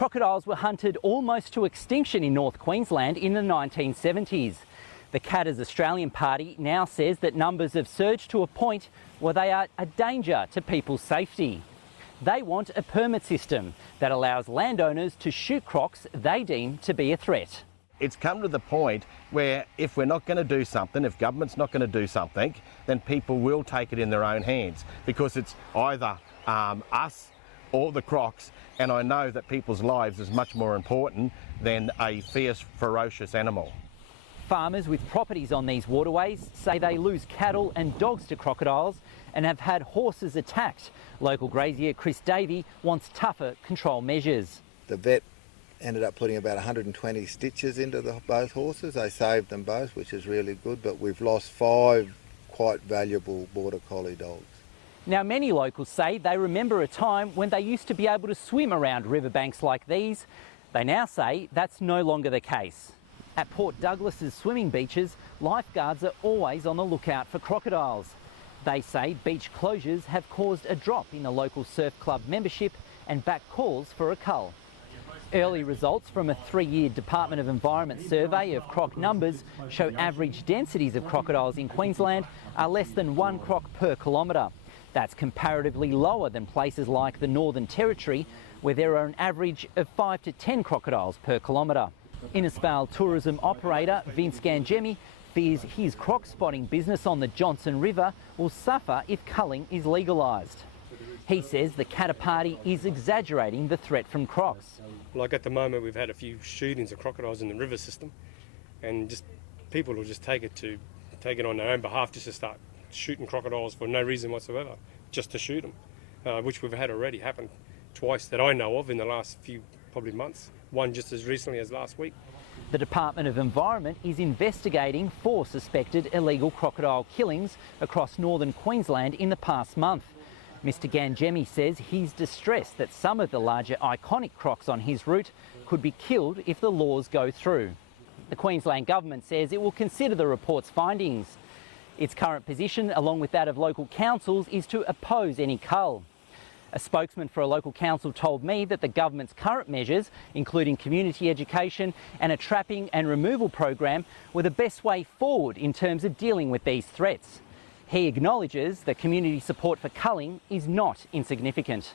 Crocodiles were hunted almost to extinction in North Queensland in the 1970s. The Catter's Australian Party now says that numbers have surged to a point where they are a danger to people's safety. They want a permit system that allows landowners to shoot crocs they deem to be a threat. It's come to the point where if we're not going to do something, if government's not going to do something, then people will take it in their own hands, because it's either us or the crocs, and I know that people's lives is much more important than a fierce, ferocious animal. Farmers with properties on these waterways say they lose cattle and dogs to crocodiles and have had horses attacked. Local grazier Chris Davey wants tougher control measures. The vet ended up putting about 120 stitches into both horses. They saved them both, which is really good, but we've lost 5 quite valuable border collie dogs. Now, many locals say they remember a time when they used to be able to swim around riverbanks like these. They now say that's no longer the case. At Port Douglas's swimming beaches, lifeguards are always on the lookout for crocodiles. They say beach closures have caused a drop in the local surf club membership and back calls for a cull. Early results from a 3-year Department of Environment survey of croc numbers show average densities of crocodiles in Queensland are less than 1 croc per kilometre. That's comparatively lower than places like the Northern Territory, where there are an average of 5 to 10 crocodiles per kilometre. Innisfail tourism operator Vince Gangemi fears his croc spotting business on the Johnson River will suffer if culling is legalised. He says the Catter Party is exaggerating the threat from crocs. Like at the moment, we've had a few shootings of crocodiles in the river system, and just people will just take it on their own behalf just to start shooting crocodiles for no reason whatsoever, just to shoot them, which we've had already happen twice that I know of in the last few probably months, one just as recently as last week. The Department of Environment is investigating 4 suspected illegal crocodile killings across northern Queensland in the past month. Mr Gangemi says he's distressed that some of the larger iconic crocs on his route could be killed if the laws go through. The Queensland Government says it will consider the report's findings. Its current position, along with that of local councils, is to oppose any cull. A spokesman for a local council told me that the government's current measures, including community education and a trapping and removal program, were the best way forward in terms of dealing with these threats. He acknowledges that community support for culling is not insignificant.